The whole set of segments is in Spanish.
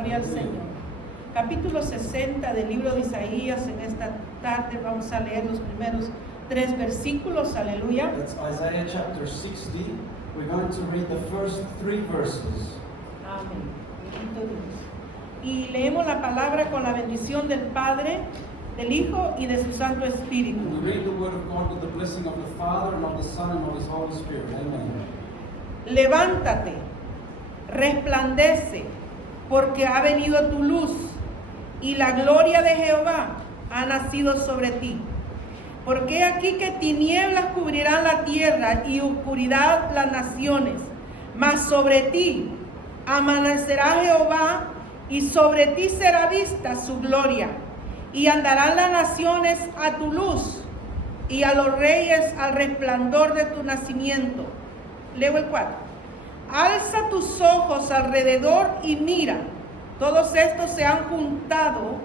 Gloria al Señor. Capítulo 60 del libro de Isaías. En esta tarde vamos a leer los primeros 3 versículos. Aleluya. That's Isaiah chapter 60. We're going to read the first 3 verses. Amén. Bendito Dios. Y leemos la palabra con la bendición del Padre, del Hijo y de su Santo Espíritu. We read the word of God with the blessing of the Father and of the Son and of His Holy Spirit. Amen. Levántate, resplandece, porque ha venido tu luz, y la gloria de Jehová ha nacido sobre ti. Porque aquí que tinieblas cubrirán la tierra y oscuridad las naciones, mas sobre ti amanecerá Jehová, y sobre ti será vista su gloria. Y andarán las naciones a tu luz, y a los reyes al resplandor de tu nacimiento. Leo el 4. Alza tus ojos alrededor y mira. Todos estos se han juntado,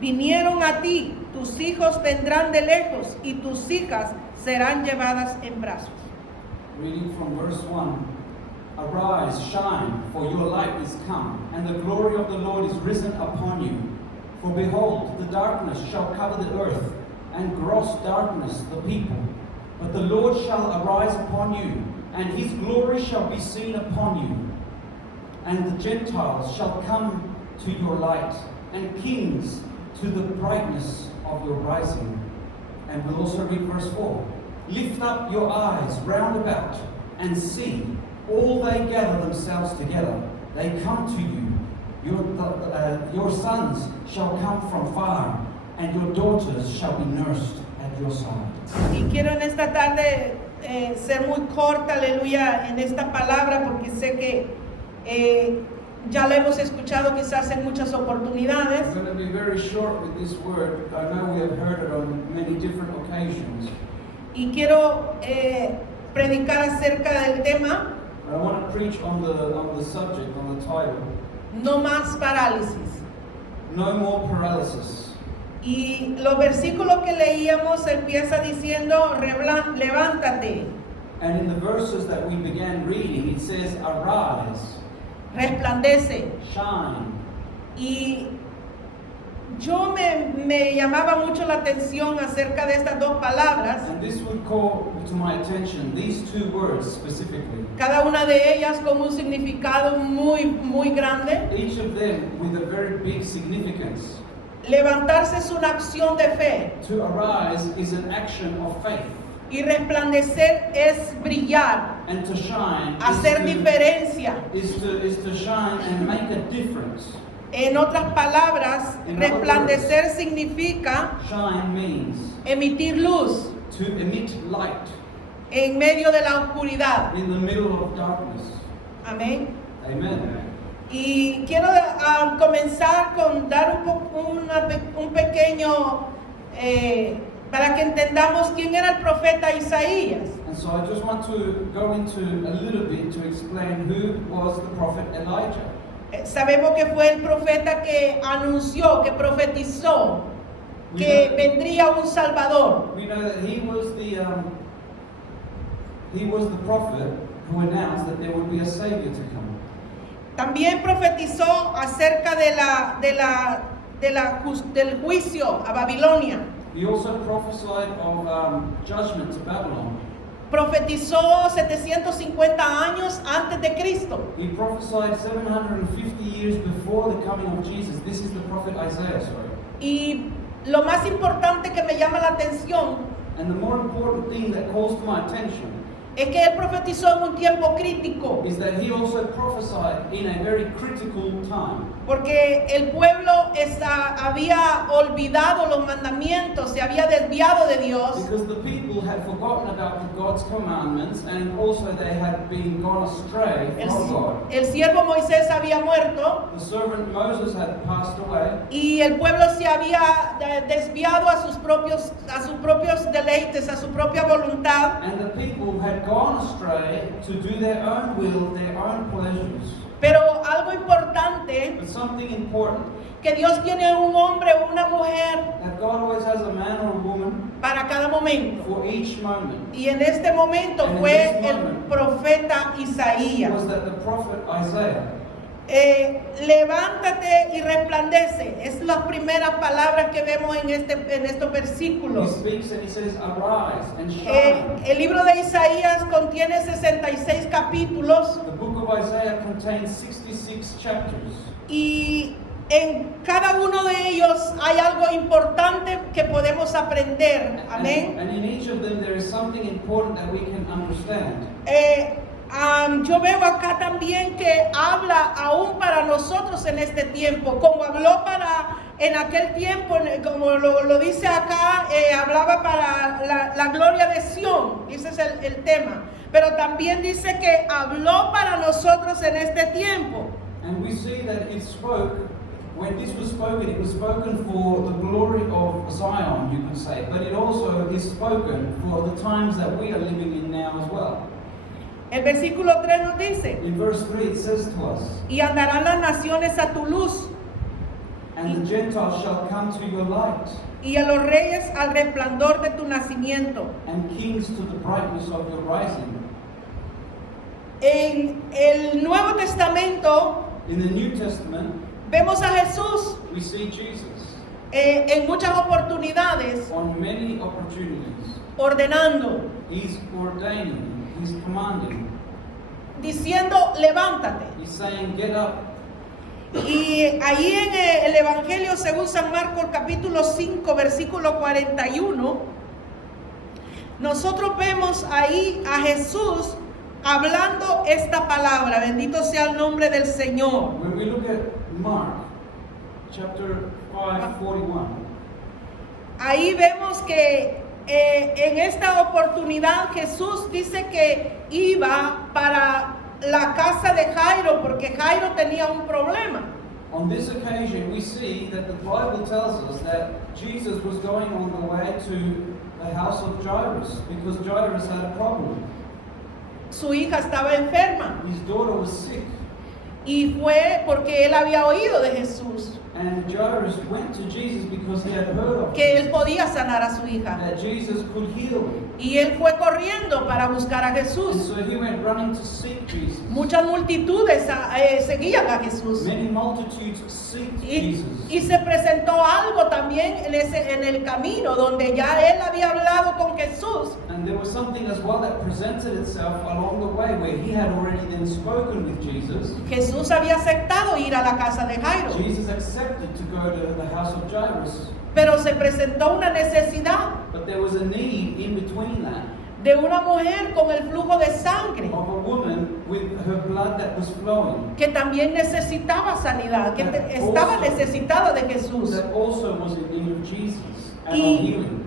vinieron a ti. Tus hijos vendrán de lejos, y tus hijas serán llevadas en brazos. Reading from verse 1. Arise, shine, for your light is come, and the glory of the Lord is risen upon you. For behold, the darkness shall cover the earth, and gross darkness the people. But the Lord shall arise upon you, and his glory shall be seen upon you. And the Gentiles shall come to your light, and kings to the brightness of your rising. And we'll also read verse 4. Lift up your eyes round about, and see, all they gather themselves together. They come to you. Your sons shall come from far, and your daughters shall be nursed at your side. Y quiero en esta tarde ser muy corta, aleluya, en esta palabra, porque sé que ya lo hemos escuchado quizás en muchas oportunidades. I'm going to be very short with this word. I know we have heard it on many different occasions. Y quiero predicar acerca del tema, But I want to preach on the subject, on the title. no más parálisis. No more paralysis. Y los versículos que leíamos empieza diciendo, levántate, And in the verses that we began reading, it says, arise, resplandece. shine. Y yo me llamaba mucho la atención acerca de estas 2 palabras, And this would call to my attention, these 2 words specifically. cada una de ellas con un significado muy grande. Each of them with a very big significance. Levantarse es una acción de fe, To arise is an action of faith. y resplandecer es brillar, And to shine hacer diferencia. is to shine and make a difference. En otras palabras, In other resplandecer significa Shine means emitir luz to emit light en medio de la oscuridad. in the middle of darkness. Amén. Amen. Y quiero comenzar con dar un pequeño, para que entendamos quién era el profeta Isaías. And so I just want to go into a little bit to explain who was the prophet Elijah. Sabemos que fue el profeta que anunció, que profetizó que vendría un Salvador. We know that he was the prophet who announced that there would be a savior to come. También profetizó acerca del juicio a Babilonia. He also prophesied of judgment to Babylon. Profetizó 750 años antes de Cristo. He prophesied 750 years before the coming of Jesus. This is the prophet Isaiah, sorry. Y lo más importante que me llama la atención And the more important thing that calls to my attention es que él profetizó en un tiempo crítico, is that he also prophesied in a very critical time. porque el pueblo había olvidado los mandamientos, se había desviado de Dios. Because the people had forgotten about God's commandments, and also they had been gone astray from God. El siervo Moisés había muerto, The servant Moses had passed away, y el pueblo se había desviado a sus propios deleites, a su propia voluntad. and the people had gone astray to do their own will, their own pleasures. Pero algo importante, But something important, que Dios tiene un hombre o una mujer that God always has a man or a woman para cada momento. for each moment. Y en este momento And in fue this el moment, profeta Was Isaías. that the prophet Isaiah. levántate y resplandece. Es las primeras palabras que vemos en estos He versículos. speaks and he says, arise and shine. El libro de Isaías contiene 66 capítulos The book of Isaiah contains 66 chapters. y en cada uno de ellos hay algo importante que podemos aprender. Amén. And in each of them there is something important that we can understand. Yo veo acá también que habla aún para nosotros en este tiempo, como habló para en aquel tiempo, como lo dice acá, hablaba para la gloria de Sión, ese es el tema, pero también dice que habló para nosotros en este tiempo. And we see that it spoke, when this was spoken, it was spoken for the glory of Zion, you could say, but it also is spoken for the times that we are living in now as well. El versículo 3 nos dice, In verse 3 it says to us, y andarán las naciones a tu luz, and the Gentiles shall come to your light, y a los reyes al resplandor de tu nacimiento. and kings to the brightness of your rising. En el Nuevo Testamento In the New Testament, vemos a Jesús we see Jesus en muchas oportunidades on many opportunities. ordenando, He's ordaining, he's commanding, diciendo levántate. he's saying, get up. Y ahí en el Evangelio según San Marcos capítulo 5 versículo 41, nosotros vemos ahí a Jesús hablando esta palabra. Bendito sea el nombre del Señor. When we look at Mark chapter 5:41, Ahí vemos que en esta oportunidad Jesús dice que iba para la casa de Jairo porque Jairo tenía un problema. on this occasion we see that the Bible tells us that Jesus was going on the way to the house of Jairus because Jairus had a problem. Su hija estaba enferma His daughter was sick, y fue porque él había oído de Jesús and Jairus went to Jesus because he had heard of que él Jesus, podía sanar a su hija. that Jesus could heal. Y él fue corriendo para buscar a And Jesús. so he went running to seek Jesus. Muchas multitudes seguían a Jesús. Many multitudes seeked Jesus. Y se presentó algo también en el camino donde ya él había hablado con Jesús. And there was something as well that presented itself along the way where he had already then spoken with Jesus. Jesús había aceptado ir a la casa de Jairo, Jesus accepted to go to the house of Jairus, pero se presentó una necesidad but there was a need in between that de una mujer con el flujo de sangre of a woman with her blood that was flowing, que también necesitaba sanidad, que estaba necesitada de Jesús. that also was in need of Jesus and Y- of healing.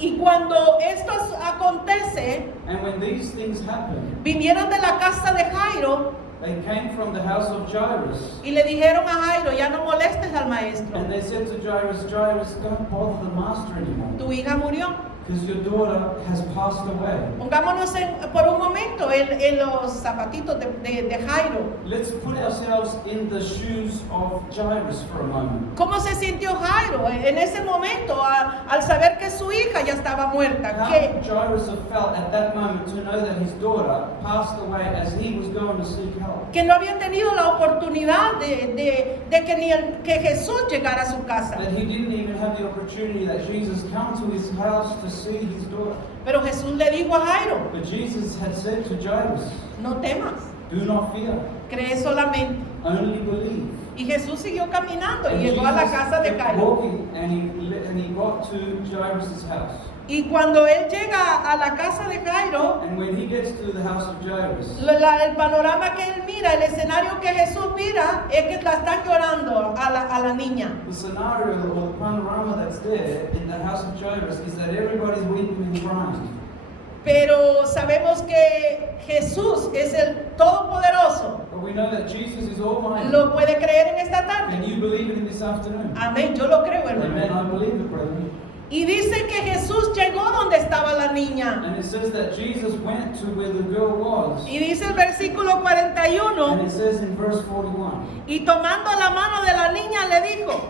Y cuando esto acontece, And when these things happened, vinieron de la casa de Jairo they came from the house of Jairus. y le dijeron a Jairo, ya no molestes al maestro, And they said to Jairus, Jairus, don't bother the master anymore, tu hija murió. because your daughter has passed away. Pongámonos por un momento en los zapatitos de Jairo. Let's put ourselves in the shoes of Jairus for a moment. ¿Cómo se sintió Jairo en ese momento al saber que su hija ya estaba muerta? How Que, would Jairus have felt at that moment to know that his daughter passed away as he was going to seek help? que no había tenido la oportunidad de que Jesús llegara a su casa. That he didn't even have the opportunity that Jesus come to his house to see his daughter. Pero Jesús le dijo a Jairo, But Jesus had said to Jairus, no temas, do not fear, cree solamente. only believe. Y Jesús siguió caminando y And llegó a la Jesus casa de kept Jairo. walking, and he got to Jairus' house. Y cuando él llega a la casa de Jairo, And when he gets to the house of Jairus, el panorama que él mira, el escenario que Jesús mira, es que la están llorando a la niña. the scenario or the panorama that's there in the house of Jairus is that everybody's weeping and crying. Pero sabemos que Jesús es el Todopoderoso. But we know that Jesus is almighty. ¿Lo puede creer en esta tarde? And you believe it in this afternoon? Amén, yo lo creo, Amen, hermano. I believe it, brethren. Y dice que Jesús llegó donde estaba la niña. And it says that Jesus went to where the girl was. Y dice el versículo 41, And it says in verse 41, y tomando la mano de la niña le dijo,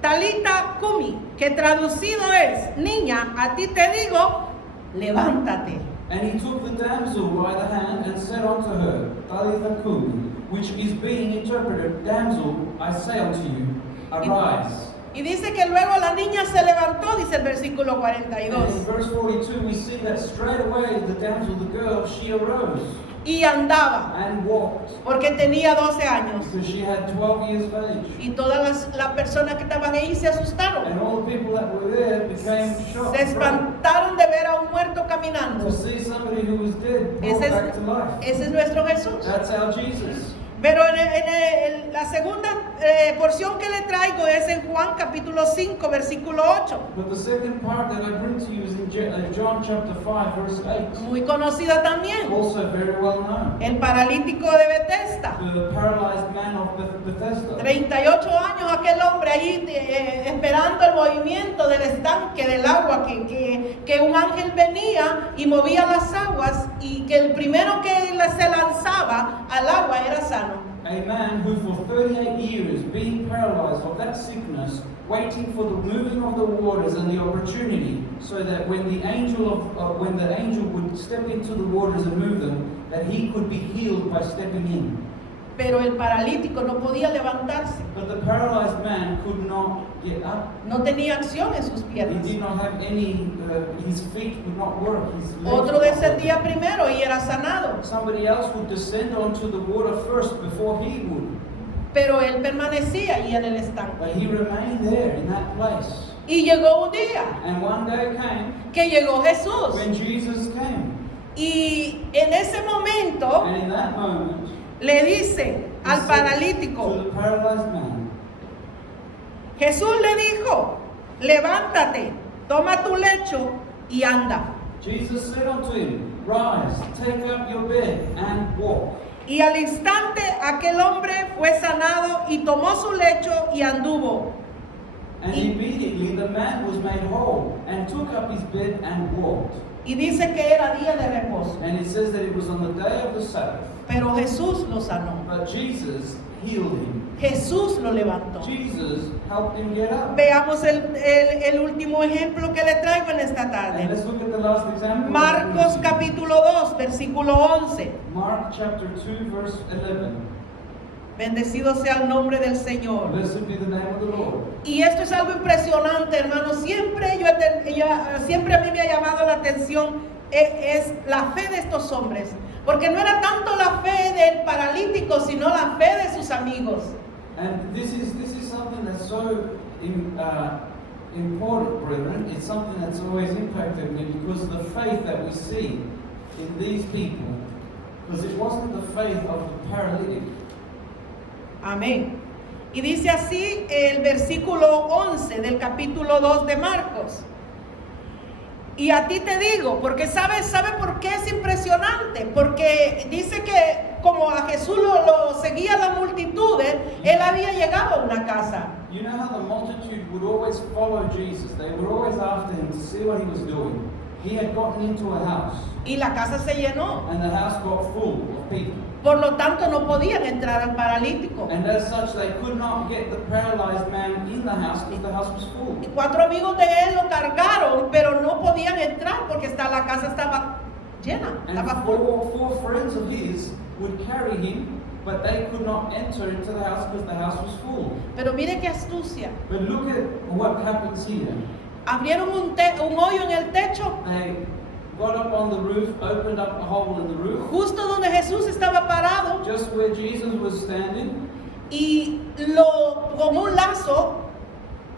Talita Kumi, que traducido es, niña, a ti te digo, levántate. and he took the damsel by the hand and said unto her, Talitha cumi, which is being interpreted, damsel, I say unto you, arise. Y dice que luego la niña se levantó, dice el versículo And in 42, verse 42, we see that straight away the damsel, the girl, she arose y andaba, and walked, porque tenía 12 años. because she had 12 years of age. Y todas las personas que estaban ahí se asustaron. And all the people that were there became shocked Se and frightened espantaron de ver a un muerto caminando. to see somebody who was dead brought Ese back to life. es nuestro Jesús. That's our Jesus. Pero la segunda porción que le traigo es en Juan capítulo 5, versículo 8. But the second part that I bring to you is in John chapter 5, verse 8. Muy conocida también. Also very well known. El paralítico de Bethesda. The paralyzed man of Bethesda. 38 años aquel hombre ahí esperando el movimiento del estanque, del agua, que un ángel venía y movía las aguas y que el primero que se lanzaba al agua era sano. A man who for 38 years, being paralyzed of that sickness, waiting for the moving of the waters and the opportunity, so that when the angel would step into the waters and move them, that he could be healed by stepping in. Pero el paralítico no podía levantarse, But the paralyzed man could not get up. no tenía acción en sus He piernas. did not have any, his feet would not work. His legs Otro would not work. descendía primero y era sanado, Somebody else would descend onto the water first before he would. pero él permanecía ahí en el estanque. But he remained there in that place. Y llegó un día And one day came que llegó Jesús. when Jesus came. Y en ese momento And in that moment, le dice he al said paralítico, to the paralyzed man, Jesús le dijo, levántate, toma tu lecho y anda. Jesus said unto him, rise, take up your bed and walk. Y al instante aquel hombre fue sanado y tomó su lecho y anduvo. And immediately the man was made whole and took up his bed and walked. Y dice que era día de reposo, And it says that it was on the day of the Sabbath. pero Jesús lo sanó. But Jesus healed him. Jesús lo levantó. Jesus helped him get up. Veamos el último ejemplo que le traigo en esta And tarde. let's look at the last example. Marcos capítulo 2, versículo 11. Mark chapter 2, verse 11. Bendecido sea el nombre del Señor. Blessed be the name of the Lord. Y esto es algo impresionante, hermano. Siempre a mí me ha llamado la atención es la fe de estos hombres. Porque no era tanto la fe del paralítico, sino la fe de sus amigos. And this is something that's so important, brethren. It's something that's always impacted me because of the faith that we see in these people. Because it wasn't the faith of the paralytic. Amén. Y dice así el versículo 11 del capítulo 2 de Marcos. Y a ti te digo, porque ¿sabe por qué es impresionante? Porque dice que como a Jesús lo seguía la multitud, él había llegado a una casa. You know how the multitude would always follow Jesus? They were always after him to see what he was doing. He had gotten into a house, Y la casa se llenó. and the house got full of people. Por lo tanto, no podían entrar al paralítico. And as such, they could not get the paralyzed man in the house because the house was full. Y 4 amigos de él lo cargaron, pero no podían entrar porque la casa estaba llena, And estaba full. four friends of his would carry him, but they could not enter into the house because the house was full. Pero mire qué astucia. But look at what happens here. Abrieron un hoyo en el techo, They got up on the roof, opened up a hole in the roof, justo donde Jesús estaba parado, just where Jesus was standing, y con un lazo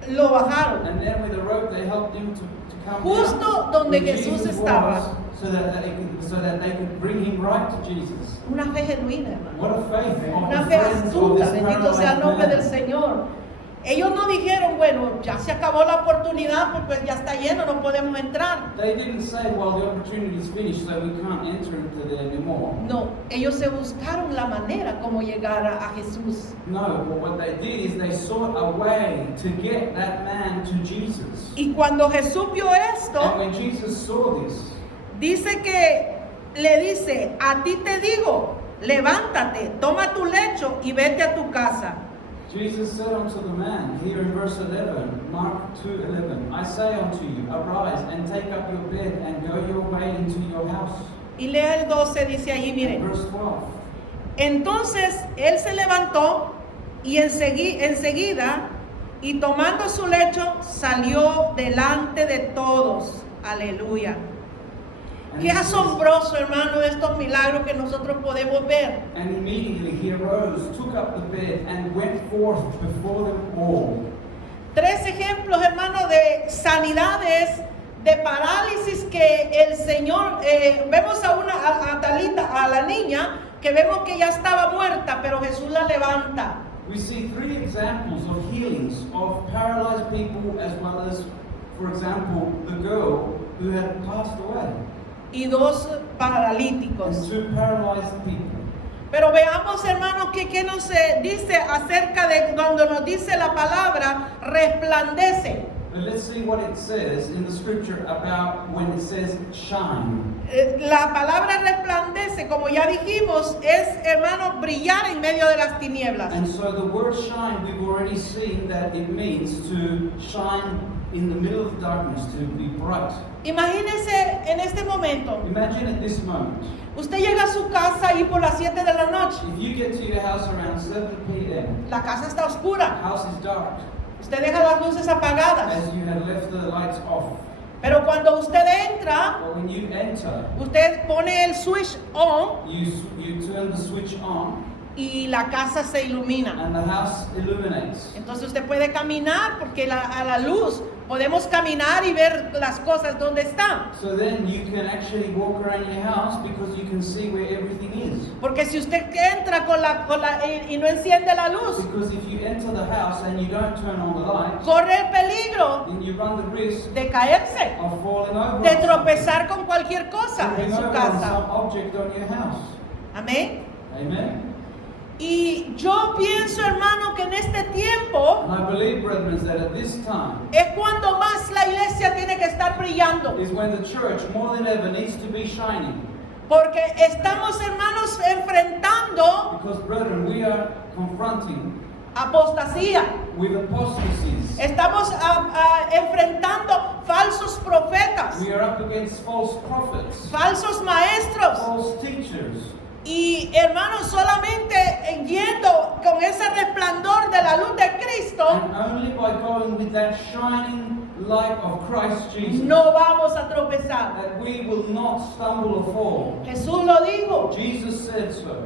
lo bajaron. and then with a rope they helped him to come Justo down donde where Jesús Jesus estaba. was, so that they could bring him right to Jesus. Una fe genuina, hermano. What a faith of Una the fe friends of astuta, this bendito sea el paralyzed nombre del man. Señor. Ellos no dijeron, bueno, ya se acabó la oportunidad, pues ya está lleno, no podemos entrar. They didn't say, well, the opportunity's finished, so we can't enter into there anymore. No, ellos se buscaron la manera como llegar a Jesús. No, but what they did is they sought a way to get that man to Jesus. Y cuando Jesús vio And esto, when Jesus saw this, dice que le dice, a ti te digo, levántate, toma tu lecho y vete a tu casa. Jesus said unto the man, here in verse 11, Mark 2:11, I say unto you, arise and take up your bed and go your way into your house. Y lea el 12, dice allí, mire, Verse 12, Entonces él se levantó y enseguida, y tomando su lecho, salió delante de todos. Aleluya. And Qué it says, asombroso, hermano, estos milagros que nosotros podemos ver. and immediately he arose, took up the bed, and went forth before them all. 3 ejemplos, hermano, de sanidades, de parálisis que el Señor, vemos a Talita, a la niña, que vemos que ya estaba muerta, pero Jesús la levanta. We see 3 examples of healings of paralyzed people, as well as, for example, the girl who had passed away, Y 2 paralíticos. and 2 paralyzed people. Pero veamos, hermanos, que nos dice acerca de cuando nos dice la palabra resplandece. But let's see what it says in the scripture about when it says shine. La palabra resplandece, como ya dijimos, es, hermanos, brillar en medio de las tinieblas. And so the word shine, we've already seen that it means to shine in the middle of darkness, to be bright. Imagínese en este momento, Imagine at this moment, usted llega a su casa y por las 7 de la noche, if you get to your house around 7 p.m., la casa está the oscura, house is dark, usted deja las luces apagadas, as you had left the lights off. pero cuando usted entra, But when you enter, usted pone el switch on you turn the switch on, y la casa se ilumina. and the house illuminates. Entonces usted puede caminar porque a la luz podemos caminar y ver las cosas donde están. So then you can actually walk around your house because you can see where everything is. Porque si usted entra y no enciende la luz, Because if you enter the house and you don't turn on the light, corre el peligro then you run the risk de caerse, of falling over de on tropezar con cualquier cosa something, en tripping su over on casa. some object on your house. Amén. Amen. Y yo pienso, hermano, que en este tiempo And I believe, brethren, that at this time es cuando más la iglesia tiene que estar brillando. is when the church more than ever needs to be shining. Porque estamos, hermanos, enfrentando Because, brethren, we are confronting apostasía. with apostasies. Estamos enfrentando falsos profetas, We are up against false prophets, falsos maestros. false teachers. Y hermanos, solamente yendo con ese resplandor de la luz de Cristo, And only by going with that shining light of Christ Jesus, no vamos a tropezar. that we will not stumble or fall. Jesús lo dijo, Jesus said so.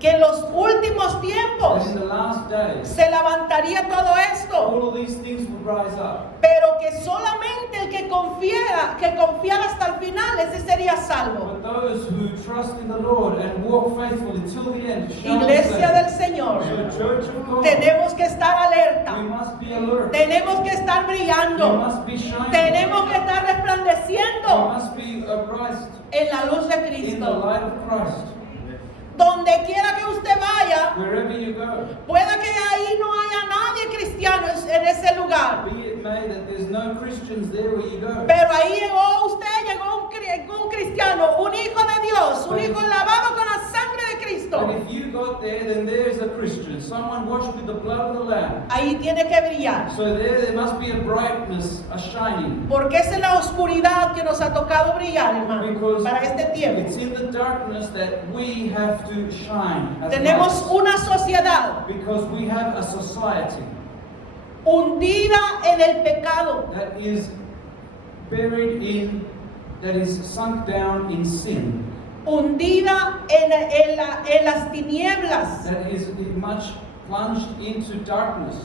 que en los últimos tiempos That in the last days, se levantaría todo esto, all of these things would rise up. pero que solamente el que confiara hasta el final, ese sería salvo. But those who trust in the Lord and walk faithfully till the end shall be Iglesia del saved. Señor, So, Church of God, tenemos que estar alerta, we must be alert. tenemos que estar We brillando, must be shining. tenemos que estar We resplandeciendo must be abreast en la luz de in the Cristo. light of Christ. Donde quiera que usted vaya, Wherever you go, pueda que ahí no haya nadie cristiano en ese lugar, be it may that there's no Christians there where you go. pero ahí llegó un cristiano, un hijo de Dios, un hijo lavado con la sangre de Cristo. And if you got there, then there's a Christian, someone washed with the blood of the Lamb. Ahí tiene que brillar, So there must be a brightness, a shining. porque es en la oscuridad que nos ha tocado brillar, hermano, Because para este tiempo. it's in the darkness that we have to shine. as Tenemos lights. una sociedad Because we have a society hundida en el pecado, that is buried in, that is sunk down in sin, hundida en las tinieblas, that is much plunged into darkness,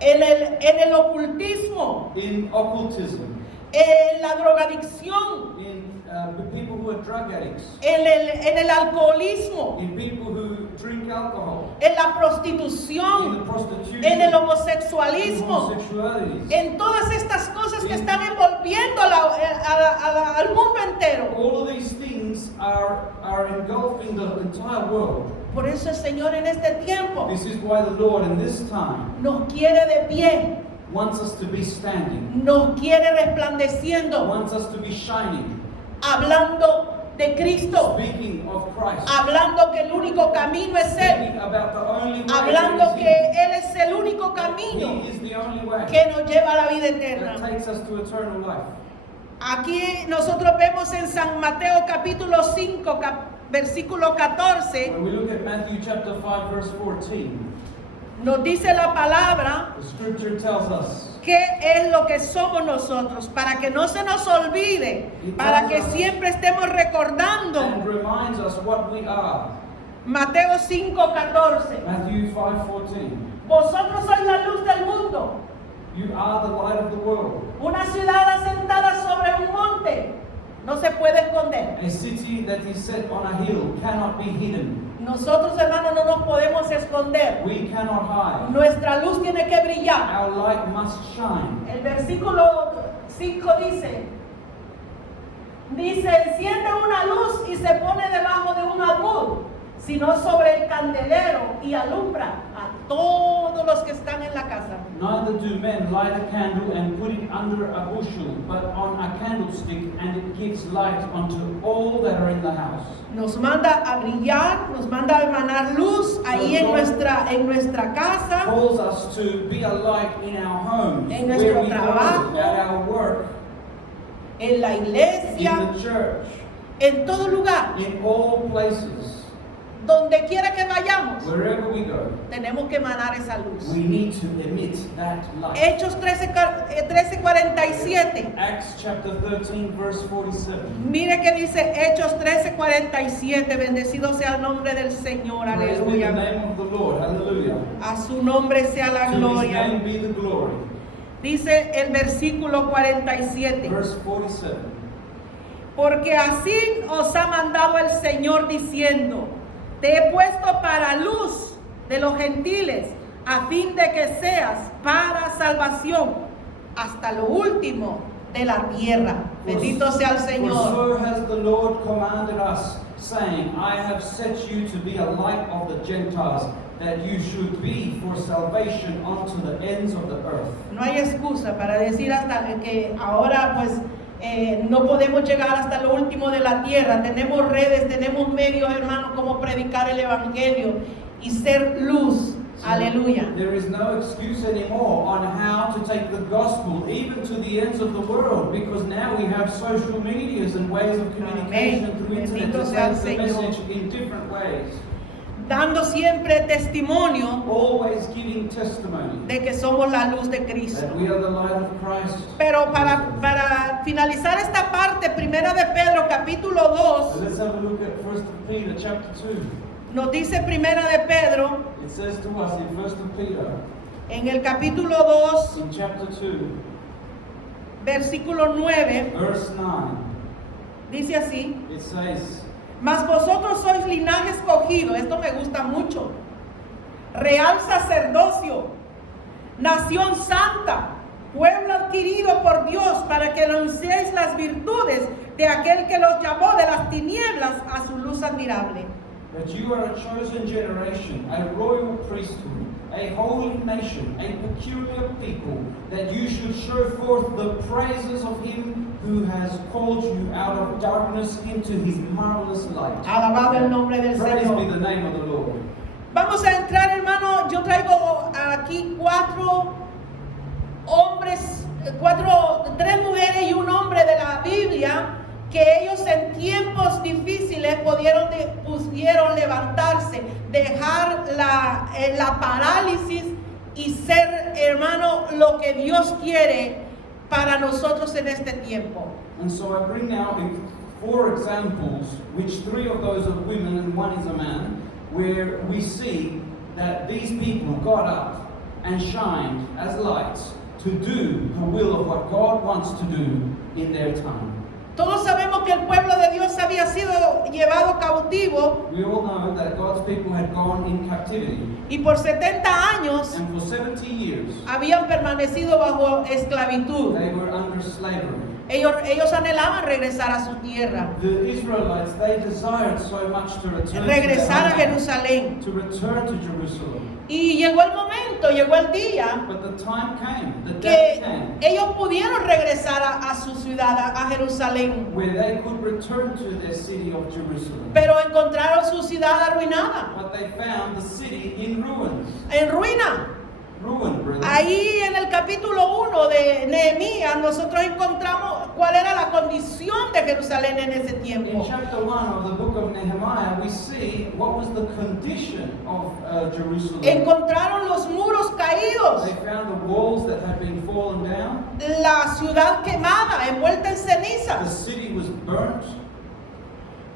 en el ocultismo, in occultism, en la drogadicción, in people who are drug addicts, en el alcoholismo, in people who drink alcohol, en la in prostitución, the prostitution, en el in homosexualismo, homosexuality. en todas estas cosas que están envolviendo al mundo entero. All of these things are engulfing the entire world. Por eso el Señor en este tiempo This is why the Lord in this time nos quiere de pie, wants us to be standing, nos quiere resplandeciendo, wants us to be shining, hablando de Cristo, speaking of Christ, hablando que el único camino es Él, speaking about the only way, hablando that que is Él es el único Him. camino He is the only way que nos lleva a la vida that eterna. takes us to eternal life. Aquí nosotros vemos en San Mateo capítulo 5, versículo 14, When we look at Matthew chapter 5, verse 14, nos dice la palabra the scripture tells us, qué es lo que somos nosotros, para que no se nos olvide, para que siempre estemos recordando. and reminds us what we are. Mateo 5:14. Matthew 5:14. Vosotros sois la luz del mundo. You are the light of the world. Una ciudad asentada sobre un monte no se puede esconder. A city that is set on a hill cannot be hidden. Nosotros, hermanos, no nos podemos esconder. We cannot hide. Nuestra luz tiene que brillar. Our light must shine. El versículo 5 dice, enciende una luz y se pone debajo de un almud, sino sobre el candelero y alumbra a todos los que están en la casa. Neither do men light a candle and put it under a bushel, but on a candlestick, and it gives light unto all that are in the house. Nos manda a brillar, nos manda a emanar luz ahí en nuestra casa, Calls us to be a light in our homes, En where nuestro we trabajo, go, at our work, en la iglesia, in the church, en todo lugar, in all places, donde quiera que vayamos, wherever we go. tenemos que emanar esa luz. We need to emit that light. Hechos 13:47. Acts chapter 13, verse 47. Mire que dice Hechos 13:47. Bendecido sea el nombre del Señor. Praise be the Aleluya. name of the Lord. Hallelujah. A su nombre sea la To his gloria. name be the glory. Dice el versículo 47. Verse 47. Porque así os ha mandado el Señor diciendo, te he puesto para luz de los gentiles, a fin de que seas para salvación hasta lo último de la tierra. Bendito sea el For Señor. so has the Lord commanded us, saying, I have set you to be a light of the Gentiles, that you should be for salvation unto the ends of the earth. No hay excusa para decir hasta que ahora pues no podemos llegar hasta lo último de la tierra. Tenemos redes, tenemos medios, hermanos, como predicar el evangelio y ser luz. Aleluya. There is no excuse anymore on how to take the gospel even to the ends of the world, because now we have social medias and ways of communication through internet to Bendito sea el send the Señor. message in different ways. Dando siempre testimonio Always giving testimony de que somos la luz de Cristo. that we are the light of Christ. Pero para finalizar esta parte, primera de Pedro capítulo So 2, let's have a look at 1 Peter chapter 2. nos dice primera de Pedro, It says to us in 1 Peter, en el capítulo 2, in chapter 2, versículo 9, verse 9, dice así, it says, mas vosotros sois linaje escogido, esto me gusta mucho, real sacerdocio, nación santa, pueblo adquirido por Dios, para que anunciéis las virtudes de aquel que los llamó de las tinieblas a su luz admirable. that you are a chosen generation, a royal priesthood, a holy nation, a peculiar people, that you should show forth the praises of him who has called you out of darkness into his marvelous light. Alabado el nombre del Praise be Señor. the name of the Lord. Vamos a entrar, hermano, yo traigo aquí 4 hombres, 3 mujeres y un hombre de la Biblia, que ellos en tiempos difíciles pudieron levantarse, dejar la parálisis y ser, hermano, lo que Dios quiere para nosotros en este tiempo. And so I bring now 4 examples, which 3 of those are women and 1 is a man, where we see that these people got up and shined as lights to do the will of what God wants to do in their time. Todos sabemos que el pueblo de Dios había sido llevado cautivo We all know that God's people had gone in captivity, y por 70 años and for 70 years habían permanecido bajo esclavitud. they were under slavery. Ellos anhelaban regresar a su tierra, The Israelites, they desired so much to return regresar a to their Jerusalén. homeland, to return to Jerusalem. Y llegó el momento, llegó el día But the time came, the day que came, ellos pudieron regresar a su ciudad, a Jerusalén. where they could return to their city of Jerusalem. Pero encontraron su ciudad arruinada, But they found the city in ruins. en ruina. Ruined, brethren. Ahí en el capítulo 1 de Nehemías, nosotros encontramos cuál era la condición de Jerusalén en ese In tiempo. chapter 1 of the book of Nehemiah, we see what was the condition of Jerusalem. Encontraron los muros caídos, They found the walls that had been fallen down. la ciudad quemada, envuelta en The cenizas. city was burnt.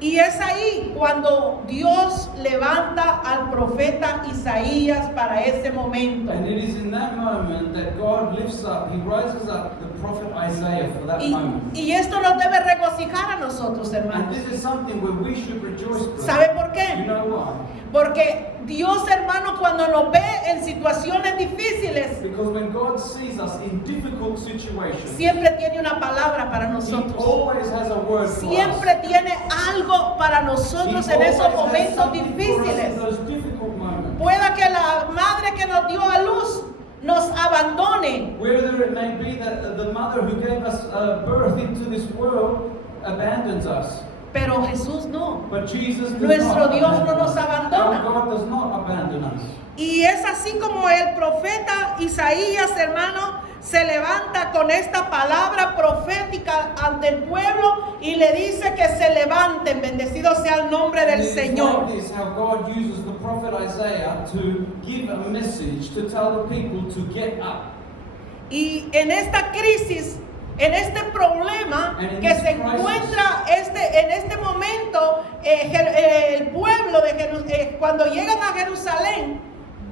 Y es ahí cuando Dios levanta al profeta Isaías para ese momento. And it is in that moment that God lifts up, He rises up the prophet Isaiah for that moment. Y esto nos debe regocijar a nosotros, And hermanos. this is something where we should rejoice. ¿Sabe brother. por You qué? know why? Porque Dios, hermano, cuando nos ve en situaciones difíciles, Because when God sees us in difficult situations, siempre tiene una palabra para He nosotros. always has a word for us. Siempre tiene algo para nosotros en esos momentos difíciles. Pueda que la madre que nos dio a luz nos abandone, Whether it may be that the mother who gave us birth into this world abandons us. pero Jesús no. But Jesus does Nuestro not Dios abandon no nos us. abandona. Our God does not abandon us. Y es así como el profeta Isaías, hermano, se levanta con esta palabra profética ante el pueblo y le dice que se levanten, bendecido sea el nombre And del it is Señor. like this how God uses the prophet Isaiah to give a message, to tell the people to get up. Y en esta crisis, en este problema And in que this se crisis, encuentra en este momento, el pueblo de cuando llegan a Jerusalén,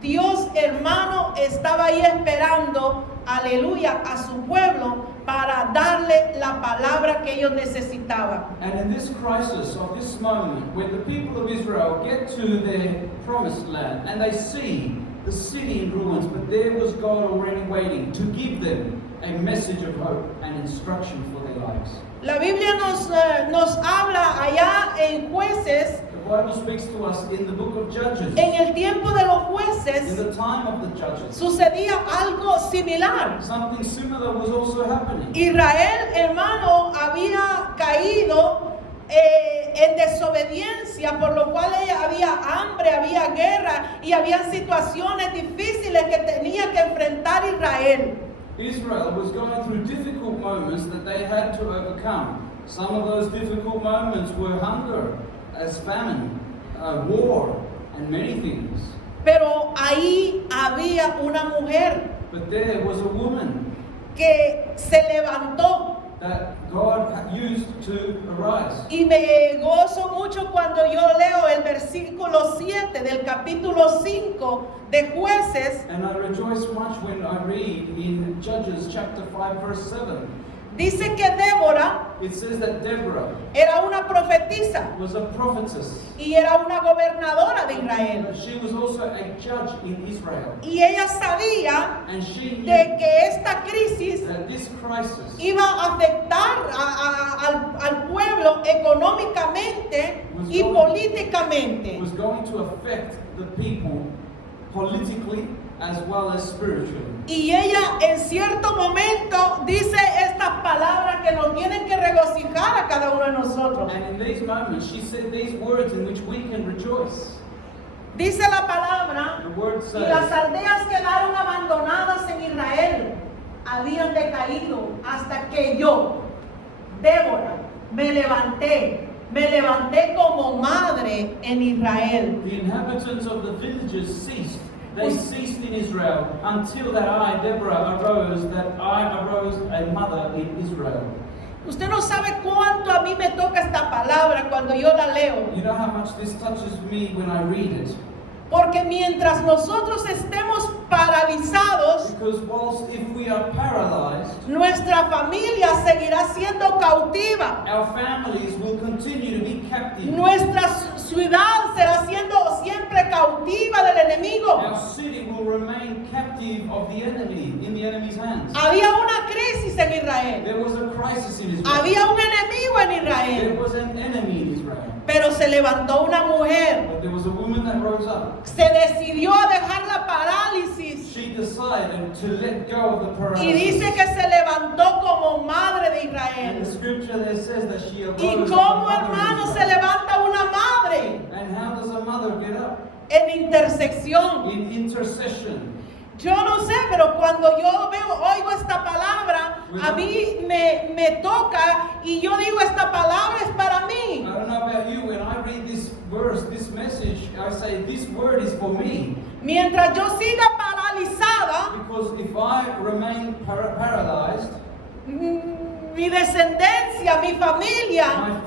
Dios, hermano, estaba ahí esperando, aleluya, a su pueblo para darle la palabra que ellos necesitaban. And in this crisis of this moment, when the people of Israel get to their promised land and they see the city in ruins, but there was God already waiting to give them a message of hope and instruction for their lives. La Biblia nos habla allá en Jueces, The Bible speaks to us in the book of Judges. en el tiempo de los In jueces, the time of the Judges, sucedía algo similar. something similar was also happening. Israel, hermano, había caído en desobediencia, por lo cual había hambre, había guerra y había situaciones difíciles que tenía que enfrentar Israel. Israel was going through difficult moments that they had to overcome. Some of those difficult moments were hunger, as famine, war, and many things. Pero ahí había una mujer But there was a woman que se levantó. that God used to arise. Y me gozo mucho cuando yo leo el versículo 7 del capítulo 5 de Jueces. And I rejoice much when I read in Judges chapter 5 verse 7. Dice que Débora It says that Deborah era una profetisa was a prophetess. y era una gobernadora de Israel. But she was also a judge in Israel. Y ella sabía And she knew de que esta crisis that this crisis iba a afectar al pueblo económicamente y políticamente. was going to affect the people politically as well as spiritually. Y ella en cierto momento dice estas palabras que nos tienen que regocijar a cada uno de nosotros. And in these moments, she said these words in which we can rejoice. Dice la palabra, The word y las says, aldeas quedaron abandonadas en Israel, habían decaído hasta que yo, Débora, me levanté como madre en Israel. the inhabitants of the villages ceased. They ceased in Israel until that I, Deborah, arose a mother in Israel. Usted no sabe cuánto a mí me toca esta palabra cuando yo la leo. You know how much this touches me when I read it? Porque mientras nosotros estemos paralizados, Because whilst if we are paralyzed, nuestra familia seguirá siendo cautiva. our families will continue to be captive. Nuestra ciudad será siendo siempre cautiva del enemigo. Our city will remain captive of the enemy, in the enemy's hands. Había una crisis en Israel. There was a crisis in Israel. Había un enemigo en There Israel. was an enemy in Israel. Pero se levantó una mujer. But there was a woman that rose up. Se decidió a dejar la parálisis. She decided to let go of the paralysis. Y dice que se levantó como madre de And the Israel. scripture there says that she arose. ¿Y as a cómo, mother of hermano, se Israel. levanta una madre? And how does a mother get up? En intersección. In intercession. Yo no sé, pero cuando yo oigo esta palabra, a mí me toca y yo digo, esta palabra es para mí. I don't know about you, when I read this verse, this message, I say, this word is for me. Mientras yo siga paralizada, Because if I remain paralyzed, mi descendencia, mi familia,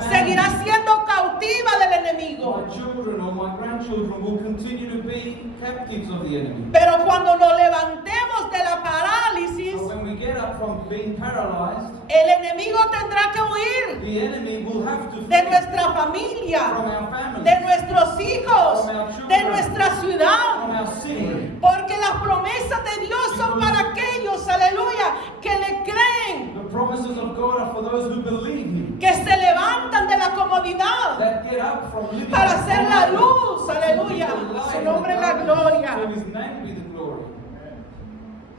seguirá siendo cautiva del enemigo. my children or my grandchildren will continue to be captives of the enemy. Pero cuando nos levantemos de la parálisis, But when we get up from being paralyzed, el enemigo tendrá que huir the enemy will have to de flee nuestra familia, from our families, de nuestros hijos, de nuestra from ciudad. our city. Porque las promesas de Dios son para aquellos, aleluya, que le creen, The promises of God are for those who believe Him, que se levantan de la comodidad that get up from living para in hacer la comfort luz, to aleluya. be the light Su in nombre the es la darkness, gloria. so His name be the glory.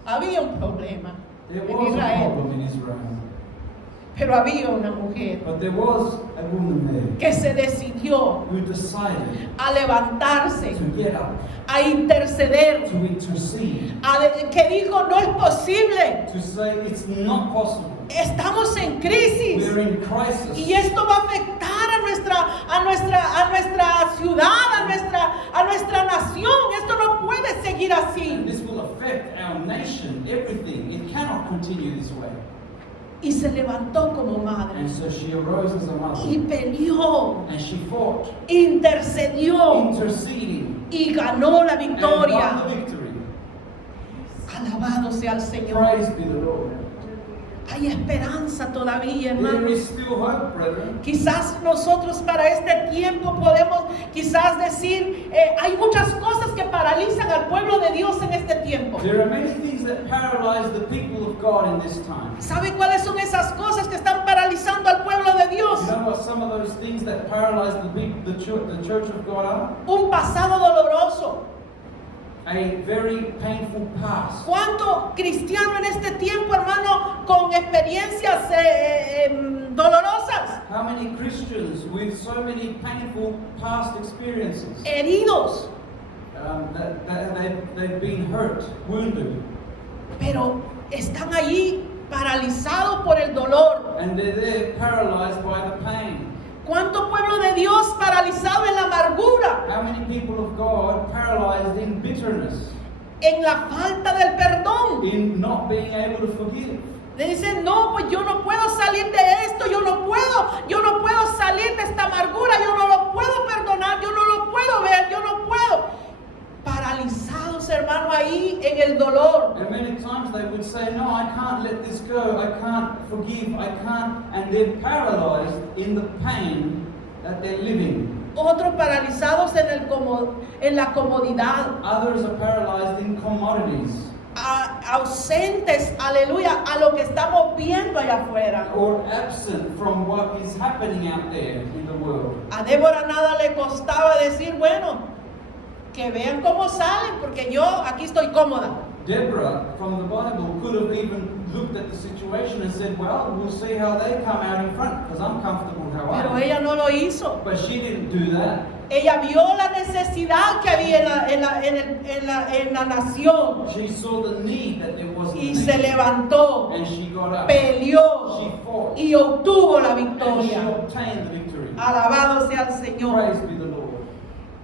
Había un problema There en was a Israel, problem in Israel, pero había una mujer but there was a woman there que se decidió who decided a levantarse, to get up, a interceder, to intercede, que dijo, no es posible, to say it's not possible. estamos en crisis. We're in crisis. Y esto va a afectar a nuestra ciudad, a nuestra nación. Esto no puede seguir And así. this will affect our nation, everything. It cannot continue this way. Y se levantó como madre And so she arose as a y mother, peleó, and she fought, intercedió interceding, y ganó la and won victoria. the victory. Alabado sea el Señor. Praise be the Lord. Hay esperanza todavía, There hermano. is still hope, brethren. Quizás nosotros para este tiempo podemos quizás decir, hay muchas cosas que paralizan al pueblo de Dios en este tiempo. There are many things that paralyze the people of God in this time. ¿Sabe cuáles son esas cosas que están paralizando al pueblo de Dios? You know what some of those things that paralyze the church of God are? Un pasado doloroso. A very painful past. ¿Cuánto cristiano en este tiempo, hermano, con experiencias dolorosas? How many Christians with so many painful past experiences Heridos. that they've been hurt, wounded, Pero están allí paralizados por el dolor. and they're there paralyzed by the pain? ¿Cuánto pueblo de Dios paralizado en la amargura, How many people of God paralyzed in bitterness, en la falta del perdón? in not being able to forgive? Le dicen, no, pues yo no puedo salir de esto, yo no puedo salir de esta amargura, yo no lo puedo perdonar, yo no lo puedo ver, yo no puedo. Paralizados, hermano, ahí en el dolor. And many times they would say, no, I can't let this go, I can't forgive, I can't, and they're paralyzed in the pain that they're living. Otros paralizados en la comodidad, Others are paralyzed in commodities, ausentes, aleluya, a lo que estamos viendo allá afuera. or absent from what is happening out there in the world. A Débora nada le costaba decir, bueno, que vean cómo salen, porque yo aquí estoy cómoda. Deborah, from the Bible, could have even looked at the situation and said, well, we'll see how they come out in front, because I'm comfortable how I Pero am. ella no lo hizo. But she didn't do that. Ella vio la necesidad que había en la nación She saw the need that there was in y the se nation, levantó, and she got up. peleó She fought, y obtuvo la and she victoria. obtained the victory. Alabado sea el Señor. Praise be the Lord.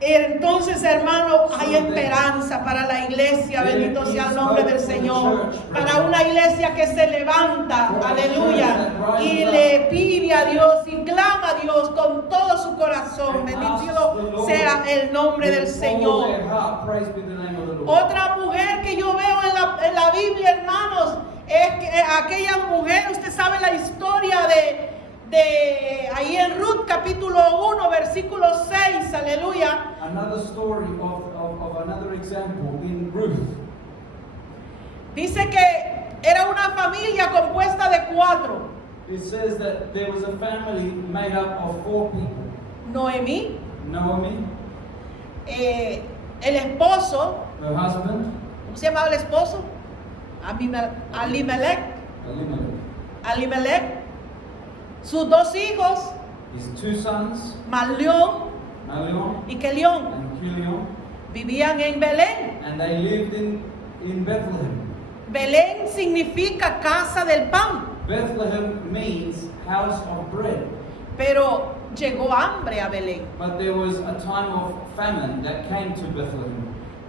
Entonces, hermano, hay esperanza para la iglesia, bendito sea el nombre del Señor, para una iglesia que se levanta, aleluya, y le pide a Dios y clama a Dios con todo su corazón, bendito sea el nombre del With all Señor. their heart, praise be the name of the Lord. Otra mujer que yo veo en la Biblia, hermanos, es que aquella mujer, usted sabe la historia de ahí en Ruth capítulo 1 versículo 6, aleluya. Another story of another example in Ruth. Dice que era una familia compuesta de 4. It says that there was a family made up of 4 people. Noemí, Naomi, el esposo, her husband, ¿cómo se llamaba el esposo? Alimelech, sus 2 hijos, his 2 sons, Malión Malion y Kelión, and Kilion, vivían en Belén. and they lived in in Bethlehem. Belén significa casa del pan, Bethlehem means house of bread. pero llegó hambre a Belén. But there was a time of famine that came to Bethlehem.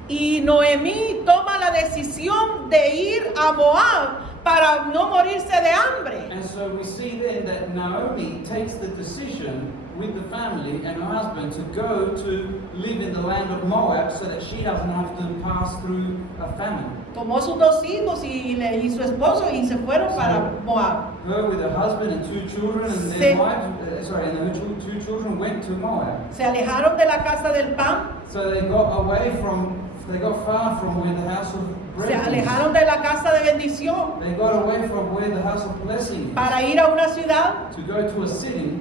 Y Noemí toma la decisión de ir a Moab para no morirse de hambre. And so we see then that Naomi takes the decision with the family and her husband to go to live in the land of Moab so that she doesn't have to pass through a famine. Tomó sus dos hijos y su esposo y se fueron para Moab. Her with her husband and two children and Se- their wives, and her two children went to Moab. Se alejaron de la casa del pan, So they got far from where the house of bread se is. alejaron de la casa de bendición They got away from where the house of blessing is para ir a una ciudad to go to a city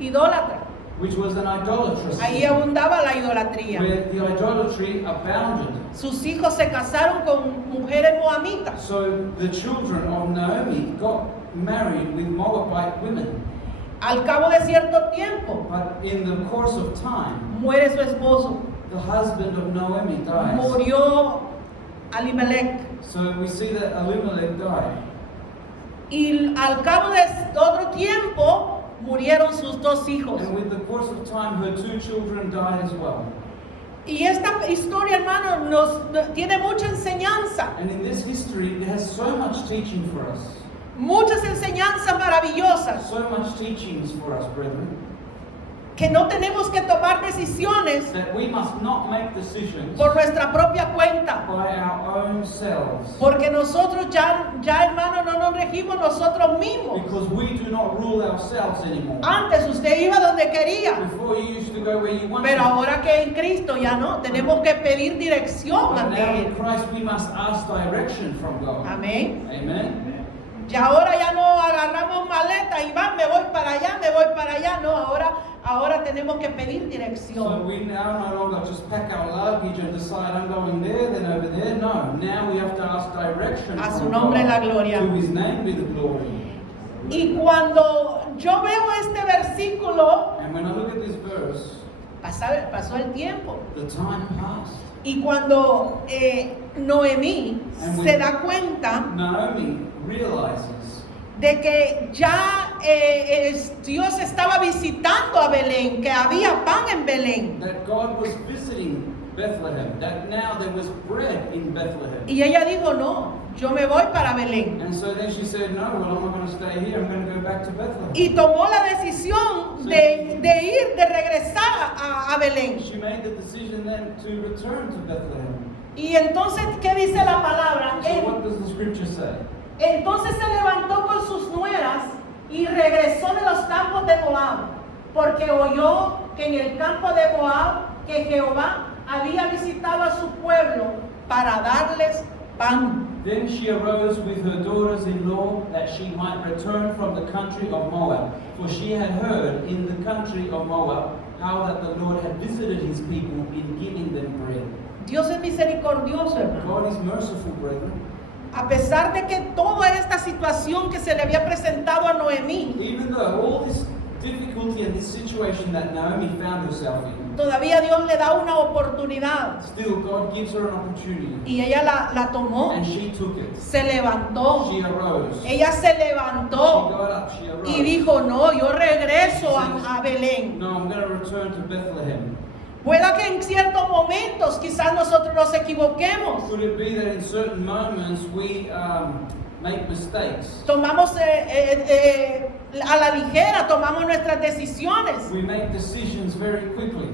idólatra. which was an idolatrous Ahí city, abundaba la idolatría. where the idolatry abounded. Sus hijos se casaron con mujeres moabitas. So the children of Naomi got married with Moabite women. Al cabo de cierto tiempo, But in the course of time, muere su esposo. the husband of Naomi dies. Murió Elimelech. So we see that Elimelech died. Y al cabo de otro tiempo, murieron sus dos hijos. And with the course of time, her two children died as well. Y esta historia, hermano, nos tiene mucha enseñanza. And in this history, it has so much teaching for us. Muchas enseñanzas maravillosas. So much teachings for us, brethren. Que no tenemos que tomar decisiones That we must not make decisions por nuestra propia cuenta. by our own selves. Porque nosotros ya hermano, no nos regimos nosotros mismos. Because we do not rule ourselves anymore. Antes usted iba donde quería. Before you used to go where you wanted. Pero ahora que en Cristo ya no. Tenemos que pedir dirección But ante now in Él. Christ we must ask direction from God. Amén. Amen. Y ahora ya no agarramos maleta y me voy para allá, me voy para allá. No, ahora tenemos que pedir So dirección. we now no longer just pack our luggage and decide I'm going there, then over there. No, now we have to ask direction A su from nombre God. la gloria. To His name be the glory. Y cuando yo veo este versículo, And when I look at this verse, pasó el tiempo. the time passed. Y cuando Noemí And se da cuenta Naomi realizes de que ya Dios estaba visitando a Belén, que había pan en Belén. that God was visiting Bethlehem, that now there was bread in Bethlehem. Y ella dijo, no, yo me voy para Belén. And so then she said, no, well, I'm not going to stay here, I'm going to go back to Bethlehem. Y tomó la decisión de regresar a Belén. She made the decision then to return to Bethlehem. Y entonces, ¿qué dice la palabra? So what does the scripture say? Entonces se levantó con sus nueras y regresó de los campos de Moab, porque oyó que en el campo de Moab que Jehová había visitado a su pueblo para darles pan. Then she arose with her daughters-in-law that she might return from the country of Moab. For she had heard in the country of Moab how that the Lord had visited his people in giving them bread. Dios es misericordioso, hermano. God is merciful, brethren. A pesar de que toda esta situación que se le había presentado a Noemí, Even though all this difficulty and this situation that Naomi found herself in, todavía Dios le da una oportunidad. still God gives her an opportunity. Y ella la tomó, And she took it. se levantó. She arose. Ella se She levantó got up, she arose. y dijo, no, yo regreso a Belén. No, I'm going to return to Bethlehem. Pueda que en ciertos momentos quizás nosotros nos equivoquemos. Could it be that in certain moments we make mistakes? Tomamos a la ligera, tomamos nuestras decisiones. We make decisions very quickly.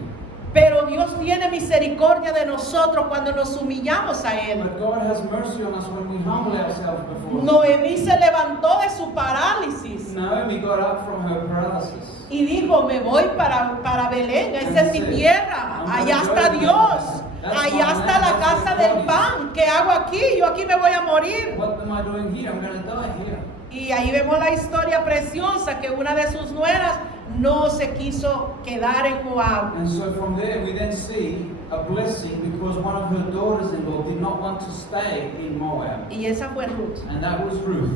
Pero Dios tiene misericordia de nosotros cuando nos humillamos a Él. But God has mercy on us when we humble ourselves before Him. Noemí se levantó de su parálisis Naomi got up from her paralysis. y dijo, me voy para Belén, esa es mi tierra, allá está Dios, allá está la casa del pan, ¿qué hago aquí? Yo aquí me voy a morir. What am I doing here? I'm going to die here. Y ahí vemos la historia preciosa que una de sus nueras no se quiso quedar en Moab. And so from there we then see a blessing because one of her daughters-in-law did not want to stay in Moab. Y esa fue Ruth, And that was Ruth.